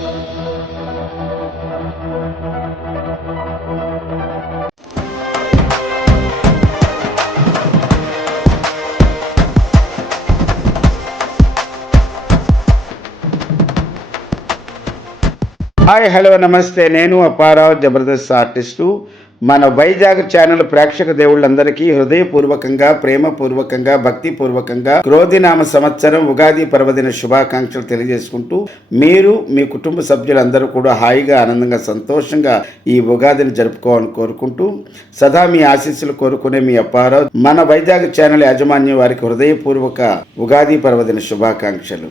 Hi hello నమస్తే. నేను Apparao, Jabardasth artist. మన వైజాగ్ ఛానల్ ప్రేక్షక దేవుళ్ళందరికీ హృదయపూర్వకంగా, ప్రేమపూర్వకంగా, భక్తిపూర్వకంగా క్రోధినామ సంవత్సరం ఉగాది పర్వదిన శుభాకాంక్షలు తెలియజేసుకుంటూ, మీరు మీ కుటుంబ సభ్యులందరూ కూడా హాయిగా, ఆనందంగా, సంతోషంగా ఈ ఉగాదిని జరుపుకోవాలని కోరుకుంటూ, సదా మీ ఆశీస్సులు కోరుకునే మీ అప్పారావు మన వైజాగ్ ఛానల్ యాజమాన్యం వారికి హృదయపూర్వక ఉగాది పర్వదిన శుభాకాంక్షలు.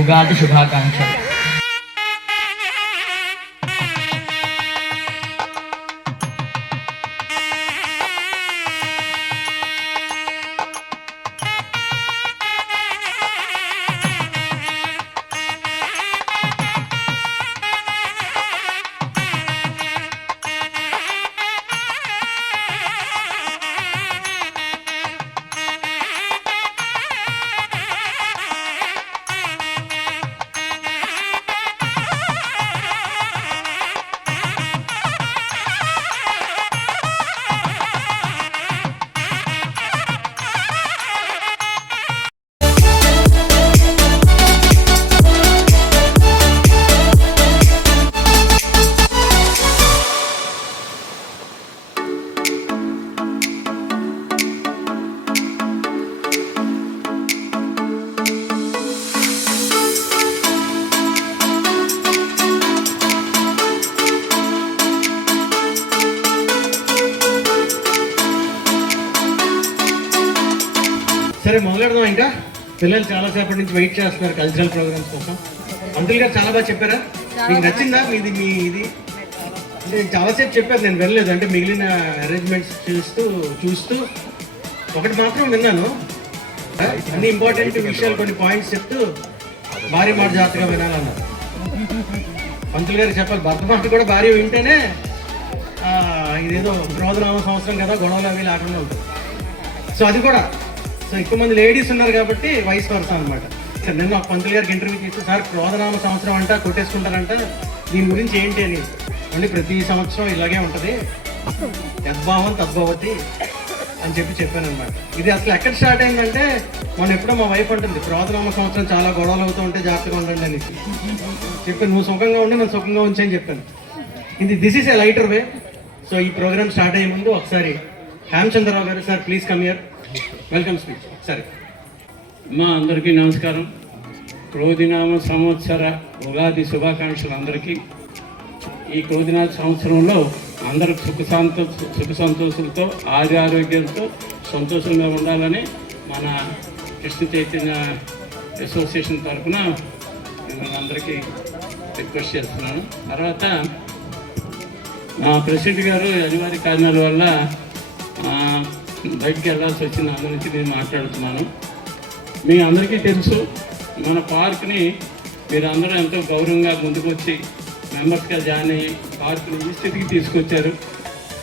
ఉగాది శుభాకాంక్షలు. సరే మొదలెడదాం. ఇంకా పిల్లలు చాలాసేపటి నుంచి వెయిట్ చేస్తున్నారు కల్చరల్ ప్రోగ్రామ్స్ కోసం. అంకుల్ గారు చాలా బాగా చెప్పారా? మీకు నచ్చిందా మీది మీ ఇది? అంటే చాలాసేపు చెప్పారు, నేను వెళ్ళలేదు. అంటే మిగిలిన అరేంజ్మెంట్స్ చూస్తూ ఒకటి మాత్రం విన్నాను, అన్ని ఇంపార్టెంట్ విషయాలు కొన్ని పాయింట్స్ చెప్తూ భార్య మాట జాగ్రత్తగా వినాలన్నారు. పంతులు గారికి చెప్పాలి, భర్త మాట కూడా భార్య వింటేనే ఇదేదో క్రోధనామ సంవత్సరం కదా, గొడవలు అవి లేకుండా ఉంటుంది. సో అది కూడా, సో ఎక్కువ మంది లేడీస్ ఉన్నారు కాబట్టి వయసు వరుస అనమాట. సార్ నిన్న ఒక పంతులు గారికి ఇంటర్వ్యూ చేసి, సార్ క్రోధనామ సంవత్సరం అంట కొట్టేసుకుంటారంట, దీని గురించి ఏంటి అని. అంటే ప్రతి సంవత్సరం ఇలాగే ఉంటుంది, యద్భావం తద్భవతి అని చెప్పాను అనమాట. ఇది అసలు ఎక్కడ స్టార్ట్ అయిందంటే, మనం ఎప్పుడో మా వైఫ్ అంటుంది క్రోధనామ సంవత్సరం చాలా గొడవలు అవుతూ ఉంటే జాగ్రత్తగా ఉండండి అని చెప్పాను. నువ్వు సుఖంగా ఉండి నేను సుఖంగా ఉంచని చెప్పాను. This is a lighter way. So ఈ ప్రోగ్రామ్ స్టార్ట్ అయ్యే ముందు ఒకసారి హేమచంద్రరావు గారు, sir please come here, welcome speech. సరే మా అందరికీ నమస్కారం. క్రోధినామ సంవత్సర ఉగాది శుభాకాంక్షలు అందరికీ. ఈ క్రోధినామ సంవత్సరంలో అందరూ సుఖ సంతోషాలతో ఆరోగ్యంతో సంతోషంగా ఉండాలని మన కృష్ణ చైతన్య అసోసియేషన్ తరఫున మిమ్మల్ని అందరికీ రిక్వెస్ట్ చేస్తున్నాను. తర్వాత మా ప్రెసిడెంట్ గారు అనివార్య కారణాల వల్ల బయటికి వెళ్ళాల్సి వచ్చింది, అందరి నుంచి నేను మాట్లాడుతున్నాను. మీ అందరికీ తెలుసు, మన పార్క్ని మీరు అందరూ ఎంతో గౌరవంగా ముందుకు వచ్చి మెంబర్స్గా జాయిన్ అయ్యి పార్కుని ఈ స్థితికి తీసుకొచ్చారు.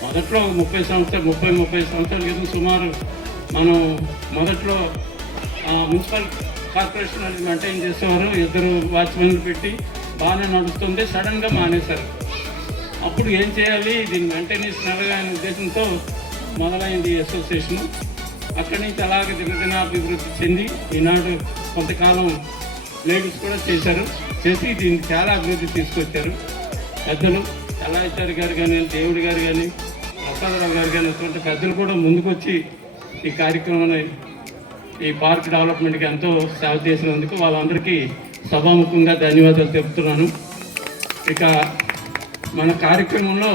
మొదట్లో 30 సంవత్సరాల క్రితం సుమారు మనం మొదట్లో మున్సిపల్ కార్పొరేషన్ వాళ్ళు మెయింటైన్ చేసేవారు, 2 వాచ్మెన్లు పెట్టి బాగానే నడుస్తుంది. సడన్గా మానేశారు. అప్పుడు ఏం చేయాలి, దీన్ని మెయింటెనెన్స్ నెలగా అనే ఉద్దేశంతో మొదలైంది ఈ అసోసియేషన్. అక్కడి నుంచి అలాగే దినదినాభివృద్ధి చెంది ఈనాడు కొంతకాలం లేడీస్ కూడా చేసి దీన్ని చాలా అభివృద్ధి తీసుకొచ్చారు. పెద్దలు కళాచారి గారు కానీ, దేవుడి గారు కానీ, ప్రసాదరావు గారు కానీ, అటువంటి పెద్దలు కూడా ముందుకొచ్చి ఈ కార్యక్రమాన్ని, ఈ పార్క్ డెవలప్మెంట్కి ఎంతో సేవ చేసినందుకు వాళ్ళందరికీ సభాముఖంగా ధన్యవాదాలు తెలుపుతున్నాను. ఇక మన కార్యక్రమంలో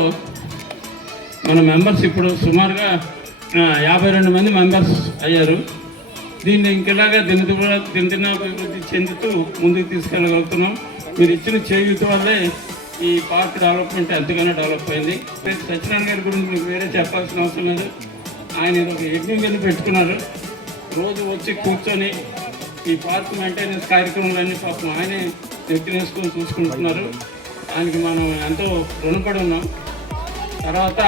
మన మెంబర్స్ ఇప్పుడు సుమారుగా 52 మంది మెంబర్స్ అయ్యారు. దీన్ని ఇంకెలాగా దినదినాభివృద్ధి చెందుతూ ముందుకు తీసుకెళ్ళగలుగుతున్నాం. మీరు ఇచ్చిన చేయూత వల్లే ఈ పార్క్ డెవలప్మెంట్ ఎంతగానో డెవలప్ అయింది. సత్యనారాయణ గారి గురించి మీకు వేరే చెప్పాల్సిన అవసరం లేదు. ఆయన ఒక యజ్ఞం కింద పెట్టుకున్నారు. రోజు వచ్చి కూర్చొని ఈ పార్క్ మెయింటెనెన్స్ కార్యక్రమాలన్నీ పాపం ఆయనే నెత్తినేసుకొని చూసుకుంటున్నారు. ఆయనకి మనం ఎంతో రుణపడి ఉన్నాం. తర్వాత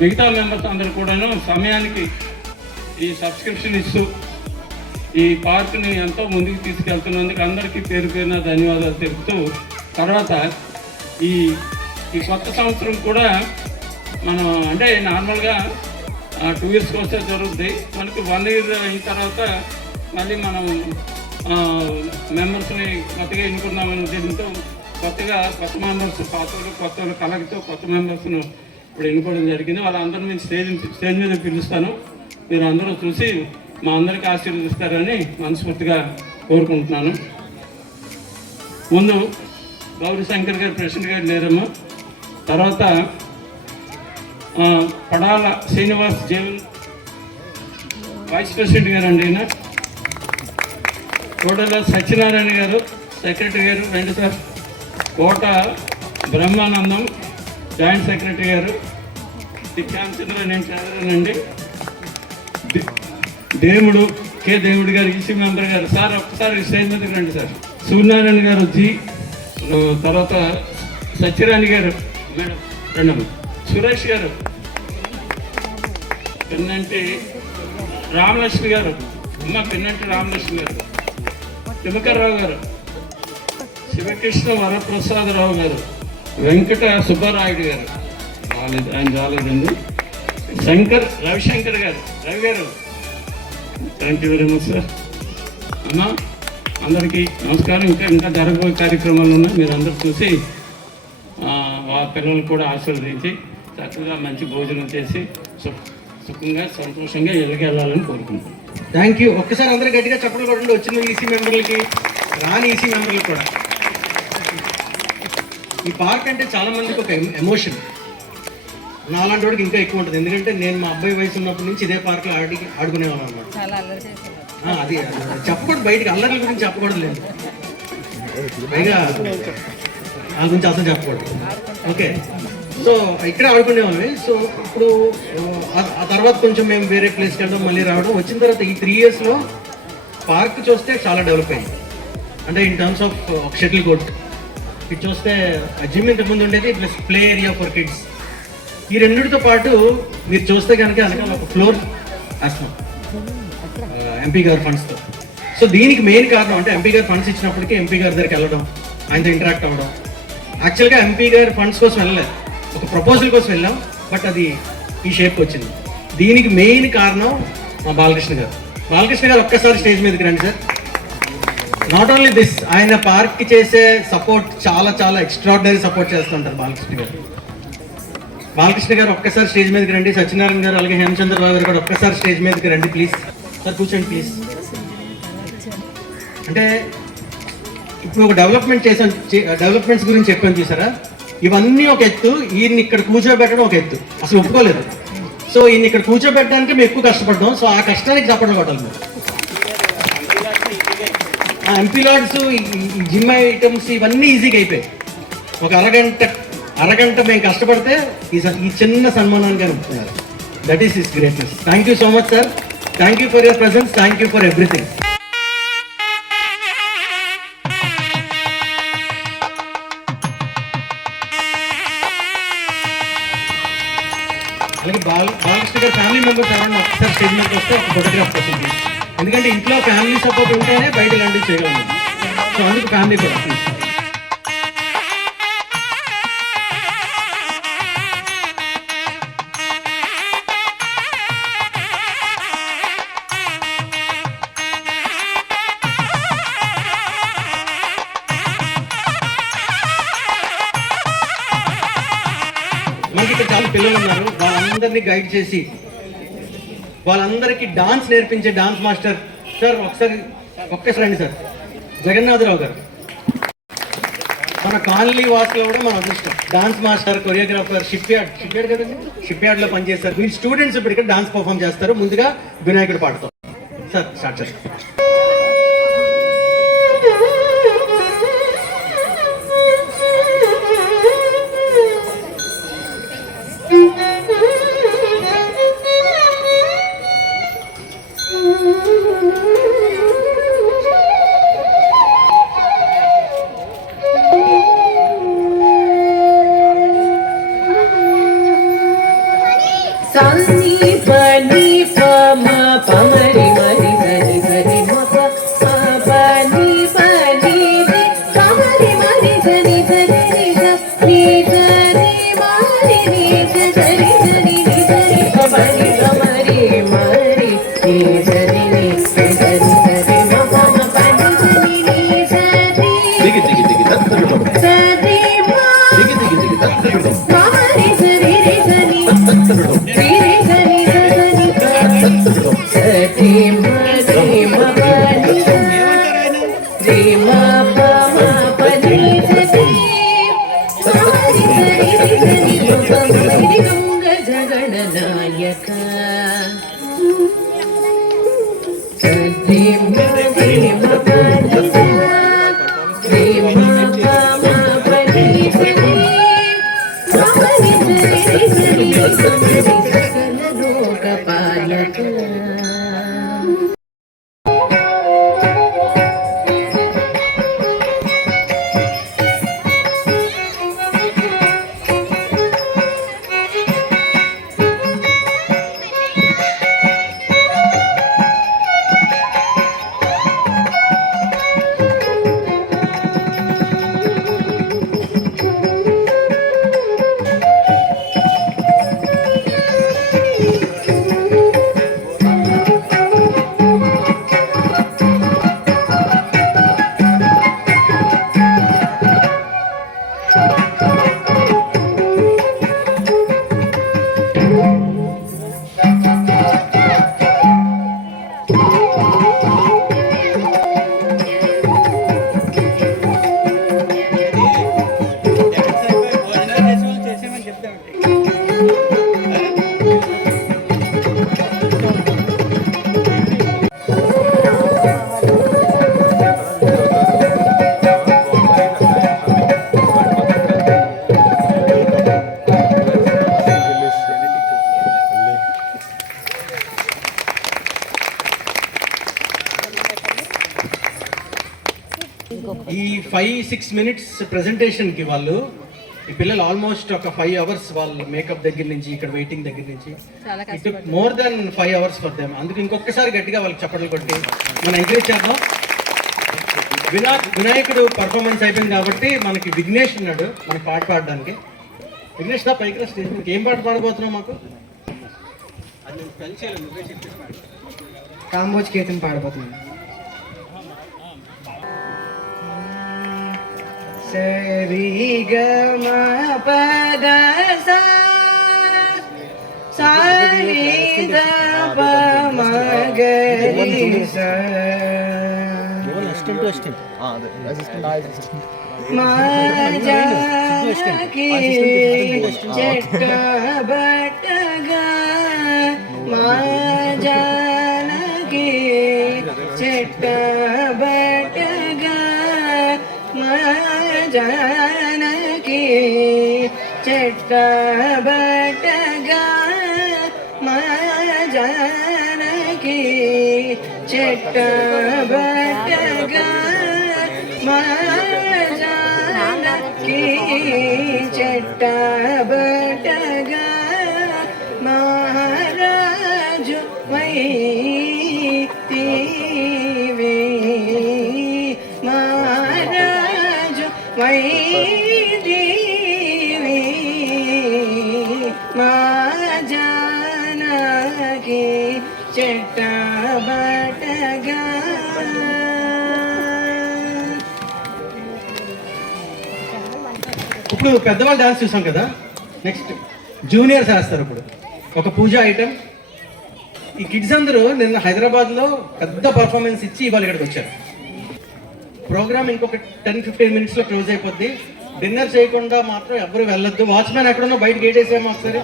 మిగతా మెంబర్స్ అందరూ కూడాను సమయానికి ఈ సబ్స్క్రిప్షన్ ఇస్తూ ఈ పార్క్ని ఎంతో ముందుకు తీసుకెళ్తున్నందుకు అందరికీ పేరు పేరున ధన్యవాదాలు తెలుపుతూ, తర్వాత ఈ కొత్త సంవత్సరం కూడా మనం అంటే నార్మల్గా 2 years వస్తే జరుగుతుంది. మనకి 1 year అయిన తర్వాత మళ్ళీ మనం మెంబర్స్ని కొత్తగా ఎన్నుకున్నామని ఉద్దేశంతో కొత్త మెంబర్స్ కొత్త కలగతో కొత్త మెంబర్స్ను ఇప్పుడు ఎన్నుకోవడం జరిగింది. వాళ్ళందరూ నేను స్టేజ్ మీద పిలుస్తాను. మీరు అందరూ చూసి మా అందరికీ ఆశీర్వదిస్తారని మనస్ఫూర్తిగా కోరుకుంటున్నాను. ముందు గౌరీ శంకర్ గారు ప్రెసిడెంట్ గారు లేరమ్మా. తర్వాత పడాల శ్రీనివాస్ జేవన్ వైస్ ప్రెసిడెంట్ గారు అండి. ఈయన కోటల సత్యనారాయణ గారు సెక్రటరీ గారు రండి సార్. కోట బ్రహ్మానందం జాయింట్ సెక్రటరీ గారు. శ్యామచంద్ర నేను చదవనండి. దేవుడు దేవుడు గారు ఈసీ మెంబర్ గారు. సార్ ఒక్కసారి స్టేజ్ మీదకి రండి సార్. సూర్యనారాయణ గారు జీ. తర్వాత సత్యరాణి గారు మేడం రండి. సురేష్ గారు, పిన్నంటి రామలక్ష్మి గారు, పిన్నంటి రామలక్ష్మి గారు, తిమకర్రావు గారు, శివకృష్ణ వరప్రసాదరావు గారు, వెంకట సుబ్బారాయుడు గారు ఆయన రాలేదండి. రవిశంకర్ గారు, రవి గారు, thank you very much sir. అమ్మా అందరికీ నమస్కారం. ఇంకా జరగబోయే కార్యక్రమాలు ఉన్నాయి, మీరు అందరూ చూసి పిల్లలు కూడా ఆశీర్వదించి చక్కగా మంచి భోజనం చేసి సుఖంగా సంతోషంగా వెళ్ళాలని కోరుకుంటున్నాను. Thank you. ఒక్కసారి అందరూ గట్టిగా చప్పట్లు కొట్టండి. వచ్చిన ఈసీ మెంబర్లకి, రాని ఈసీ మెంబర్లకి కూడా. ఈ పార్క్ అంటే చాలా మందికి ఒక ఎమోషన్. నాలాంటి వాడికి ఇంకా ఎక్కువ ఉంటుంది. ఎందుకంటే నేను మా అబ్బాయి వయసు ఉన్నప్పటి నుంచి ఇదే పార్క్లో ఆడుకునేవాళ్ళం అనమాట. అది చెప్పకూడదు, బయటికి అల్లర్ల గురించి చెప్పకూడదు లేదు, పైగా వాళ్ళ గురించి అసలు చెప్పకూడదు. ఓకే, సో ఇక్కడ ఆడుకునేవాళ్ళమే. సో ఇప్పుడు ఆ తర్వాత కొంచెం మేము వేరే ప్లేస్కి వెళ్ళడం, మళ్ళీ రావడం. వచ్చిన తర్వాత ఈ 3 yearsలో పార్క్ చూస్తే చాలా డెవలప్ అయింది. అంటే in terms of shuttle court ఇది చూస్తే జిమ్ ఇంతకుముందు ఉండేది, plus play area for kids. ఈ రెండిటితో పాటు మీరు చూస్తే కనుక ఒక వేస్తాం ఎంపీ గారి ఫండ్స్తో. సో దీనికి మెయిన్ కారణం అంటే ఎంపీ గారు ఫండ్స్ ఇచ్చినప్పటికీ ఎంపీ గారి దగ్గరికి వెళ్ళడం, ఆయనతో ఇంటరాక్ట్ అవ్వడం. యాక్చువల్గా ఎంపీ గారి ఫండ్స్ కోసం వెళ్ళలేదు, ఒక ప్రపోజల్ కోసం వెళ్ళాం, బట్ అది ఈ షేప్కి వచ్చింది. దీనికి మెయిన్ కారణం మా బాలకృష్ణ గారు. బాలకృష్ణ గారు ఒక్కసారి స్టేజ్ మీదకి రండి సార్. నాట్ ఓన్లీ దిస్, ఆయన పార్క్కి చేసే సపోర్ట్ చాలా చాలా ఎక్స్ట్రాడినరీ సపోర్ట్ చేస్తుంటారు బాలకృష్ణ గారు. బాలకృష్ణ గారు ఒక్కసారి స్టేజ్ మీదకి రండి. సత్యనారాయణ గారు అలాగే హేమచంద్రరావు గారు కూడా ఒక్కసారి స్టేజ్ మీదకి రండి ప్లీజ్. సార్ కూర్చోండి ప్లీజ్. అంటే ఇప్పుడు ఒక డెవలప్మెంట్స్ గురించి చెప్పాను చూసారా, ఇవన్నీ ఒక ఎత్తు. ఈయన్ని ఇక్కడ కూర్చోబెట్టడం ఒక ఎత్తు, అసలు ఒప్పుకోలేదు. సో ఈయన ఇక్కడ కూర్చోబెట్టడానికి మేము ఎక్కువ కష్టపడ్డాం. సో ఆ కష్టానికి చప్పట్లు కొట్టాలి మీరు. ఆ ఎంపీ లాడ్స్, జిమ్ ఐటమ్స్ ఇవన్నీ ఈజీగా అయిపోయాయి. ఒక అరగంట మేము కష్టపడితే ఈ చిన్న సన్మానానికి అనుకుంటున్నారు. That is his greatness. Thank you so much sir. Thank you for your presence. Thank you for everything. అలాగే బాలకృష్ణ గారి ఫ్యామిలీ మెంబర్స్ ఎవరైనా ఒకసారి స్టేజ్ మీదకి వస్తే ఒక ఫోటోగ్రాఫ్ కోసం ప్లీజ్. ఎందుకంటే ఇంట్లో ఫ్యామిలీ సపోర్ట్ ఉంటేనే బయట ఇలాంటివి చేయగలము. సో అందుకు ఫ్యామిలీ కూడా ప్లీజ్. మనకి ఇక్కడ చాలా పిల్లలు ఉన్నారు, వాళ్ళందరినీ గైడ్ చేసి వాళ్ళందరికీ డాన్స్ నేర్పించే డాన్స్ మాస్టర్ సార్ ఒక్కసారి రండి సార్. జగన్నాథరావు గారు మన కాలనీ వాసులో కూడా మన అదృష్టం. Dance master, choreographer, ship yard కదండి, షిప్ యార్డ్లో పనిచేస్తారు. వీళ్ళు స్టూడెంట్స్ ఇప్పుడు ఇక్కడ డాన్స్ పర్ఫామ్ చేస్తారు. ముందుగా వినాయకుడు పాడతాం సార్. స్టార్ట్ చేస్తారు. Sunny bunny pama pamari mari mari mari mapa bunny bunny re pamari mari mari mari re ni mari mari ni mari mari ni mari pamari pamari mari ni mari ni mari mari mapa bunny bunny ni mari digi digi digi tattru sadi ma digi digi digi tattru pamari sari re sari tattru ఈ 5-6 minutes ప్రెజెంటేషన్కి వాళ్ళు ఈ పిల్లలు almost ఒక 5 hours వాళ్ళ makeup దగ్గర నుంచి ఇక్కడ waiting దగ్గర నుంచి it more than 5 hours for them. అందుకు ఇంకొకసారి గట్టిగా వాళ్ళకి చప్పట్లు కొట్టి మనం ఎంకరేజ్ చేద్దాం. వినాయకుడు పర్ఫార్మెన్స్ అయిపోయింది కాబట్టి మనకి విఘ్నేష్ ఉన్నాడు మనకి పాట పాడడానికి. విఘ్నేష్ దా పైకి స్టేజ్ మీకు ఏం పాట పాడబోతున్నావు మాకు? అది నేను స్పెల్ చేయలేదు, నువ్వే చెప్పేసి పాడు. కాంబోజ్ కీర్తన పాడబోతున్నాను. సరి గ మ ప ద సా సారి ద ప మ గ రి సా మా జానకి చెట్ట బట్టగా మా జానకి చెట్ట బట్టగా మా జానకి చెట్ట బట్టగా మా జానకి చెట్ట బట్టగా మా జానకి చెట్ట బట్టగా మహారాజు వైతివే మహారాజు వైతివే మా జానకి చెట్ట బట్టగా. ఇప్పుడు పెద్దవాళ్ళు డాన్స్ చూసాం కదా, నెక్స్ట్ జూనియర్స్ వేస్తారు. ఇప్పుడు ఒక పూజా ఐటెం. ఈ కిడ్స్ అందరూ నిన్న హైదరాబాద్లో పెద్ద పర్ఫార్మెన్స్ ఇచ్చి ఇవాళ ఇక్కడికి వచ్చారు. ప్రోగ్రామ్ ఇంకొక 10-15 minutesలో క్లోజ్ అయిపోద్ది. డిన్నర్ చేయకుండా మాత్రం ఎవరు వెళ్ళొద్దు. వాచ్మెన్ ఎక్కడున్నా బయట గేట్ వేసామో ఒకసారి.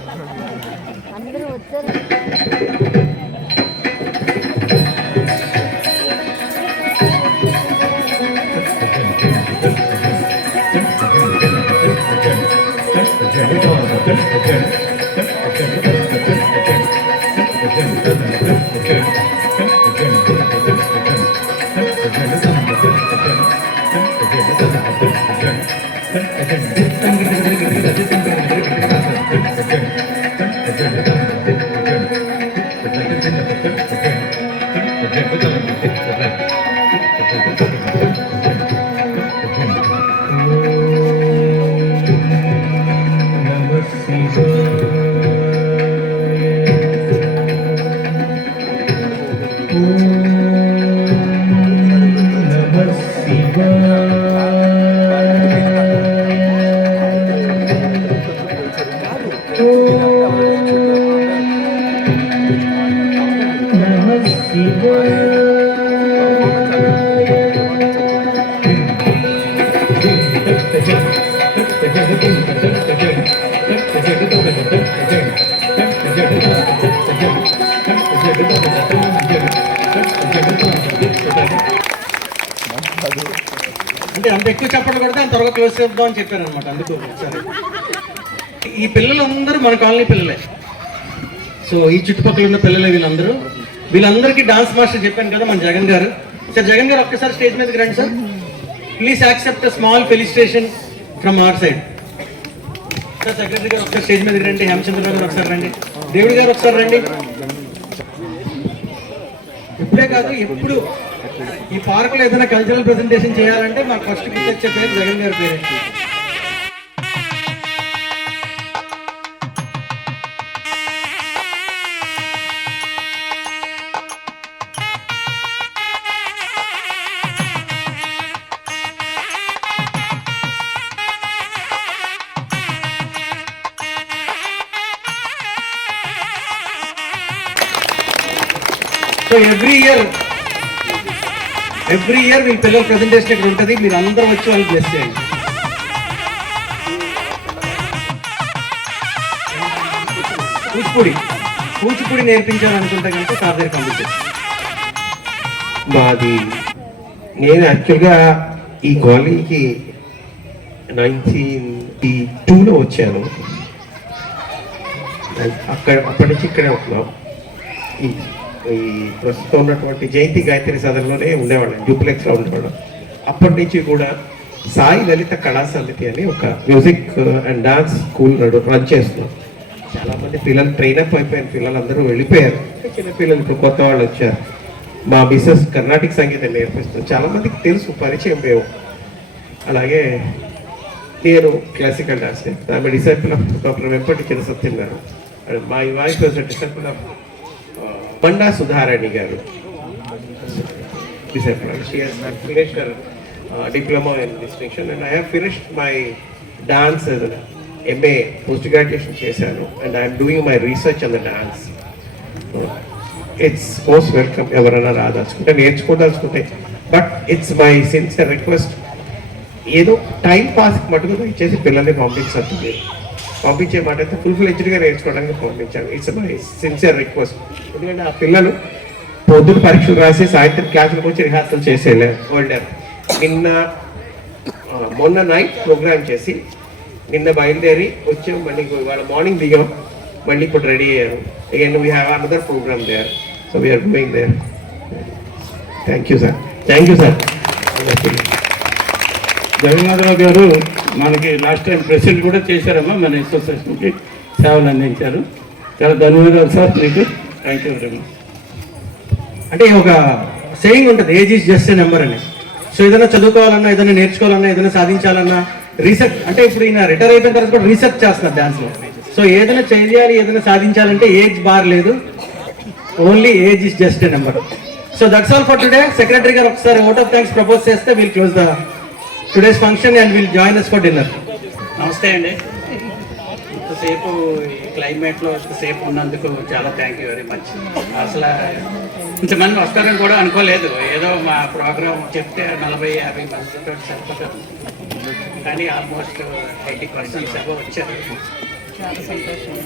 అంటే అంత ఎక్కువ చెప్పడం కొడితే అంత త్వరగా క్లోజ్ చేద్దాం అని చెప్పారు అనమాట. అందుకు సరే, ఈ పిల్లలందరూ మన కాలనీ పిల్లలే. సో ఈ చుట్టుపక్కల ఉన్న పిల్లలే వీళ్ళందరికీ డాన్స్ మాస్టర్ చెప్పాను కదా మన జగన్ గారు. సార్ జగన్ గారు ఒక్కసారి స్టేజ్ మీదకి రండి sir. Please accept small felicitation from our side. Sir secretary గారు ఒకసారి స్టేజ్ మీదకి రండి. హేమచంద్రరావు గారు ఒకసారి రండి. దేవుడి గారు ఒకసారి రండి. ఇప్పుడే కాదు, ఎప్పుడు ఈ పార్కులో ఏదైనా కల్చరల్ ప్రెజెంటేషన్ చేయాలంటే మాకు ఫస్ట్ గుర్తొచ్చే పేరు జగన్ గారి పేరు. సో ఎవ్రీ ఇయర్ మీ పిల్లల ప్రెజెంటేషన్ ఇక్కడ ఉంటుంది. మీరు అందరూ వచ్చి వాళ్ళు బ్లెస్ చేయండి. కూచిపూడి నేర్పించాలనుకుంటే కనుక సార్ దగ్గర పంపించండి. మాది నేను యాక్చువల్గా ఈ కాలనీకి 1992లో వచ్చాను. అప్పటి నుంచి ఇక్కడే ఉంటున్నాం. ఈ ప్రస్తుతం ఉన్నటువంటి జయంతి గాయత్రి సదన్లోనే ఉండేవాళ్ళం, డూప్లెక్స్లో ఉండేవాళ్ళం. అప్పటి నుంచి కూడా సాయి లలిత కళా సమితి అని ఒక music and dance school run చేస్తున్నాం. చాలా మంది పిల్లలు ట్రైన్ అప్ అయిపోయిన పిల్లలందరూ వెళ్ళిపోయారు. చిన్న పిల్లలు ఇప్పుడు కొత్త వాళ్ళు వచ్చారు. మా మిస్సెస్ కర్ణాటక సంగీతం నేర్పిస్తాం. చాలా మందికి తెలుసు, పరిచయం లేవు. అలాగే నేను క్లాసికల్ డాన్స్ నేర్పుతాను. ఆమె disciple of doctor Vempati Chinna Satyam garu. My wife was disciple of Banda Sudharani garu. Disciple. She has finished her diploma in distinction, and I have finished my dance as an MA post graduation చేశాను, and I am doing my research on the dance. It's most welcome. ఎవరైనా రాదలుచుకుంటే నేర్చుకోదలుచుకుంటే, but it's my sincere request. ఏదో time pass మటుకు దయచేసి పిల్లల్ని పంపించద్దు. పంపించే మాట అయితే ఫుల్ ఫ్లెడ్జ్డ్గా నేర్చుకోవడానికి పంపించాను. It's my sincere request. ఎందుకంటే ఆ పిల్లలు పొద్దున పరీక్షలు రాసి సాయంత్రం క్లాసులకు వచ్చి రిహార్సల్ చేసేవాళ్ళు. మొన్న నైట్ ప్రోగ్రామ్ చేసి నిన్న బయలుదేరి వచ్చాం. మళ్ళీ ఇవాళ మార్నింగ్ దిగాం. మళ్ళీ ఇప్పుడు రెడీ అయ్యారు. Again we have another program there. So we're going there. Thank you sir. Thank you sir. Jagannatharao గారు మనకి లాస్ట్ టైం ప్రెసిడెంట్ కూడా చేశారమ్మా, మన అసోసియేషన్కి సేవలు అందించారు. చాలా ధన్యవాదాలు సార్ మీకు. Thank you very much. అంటే ఒక సేయింగ్ ఉంటుంది, age is just a number అని. సో ఏదైనా చదువుకోవాలన్నా, ఏదైనా నేర్చుకోవాలన్నా, ఏదైనా సాధించాలన్నా రీసెర్చ్, అంటే ఇప్పుడు ఈయన రిటైర్ అయిపోయిన తర్వాత కూడా రీసెర్చ్ చేస్తున్నారు డాన్స్లో. సో ఏదైనా చేయాలి, ఏదైనా సాధించాలంటే ఏజ్ బార్ లేదు, only age is just a number. So that's all for today. Secretary గారు ఒకసారి ఓట్ ఆఫ్ థ్యాంక్స్ ప్రపోజ్ చేస్తే will close the today's function and will join us for dinner. నమస్తే అండి. ఇంతసేపు ఈ క్లైమేట్లో ఇంతసేపు ఉన్నందుకు చాలా థ్యాంక్ యూ వెరీ మచ్. అసలు ఇంతమంది వస్తారని కూడా అనుకోలేదు. ఏదో మా ప్రోగ్రామ్ చెప్తే 40-50 మందితో సరిపోతుంది, కానీ ఆల్మోస్ట్ 80% అబౌవ్ వచ్చారు. చాలా సంతోషం.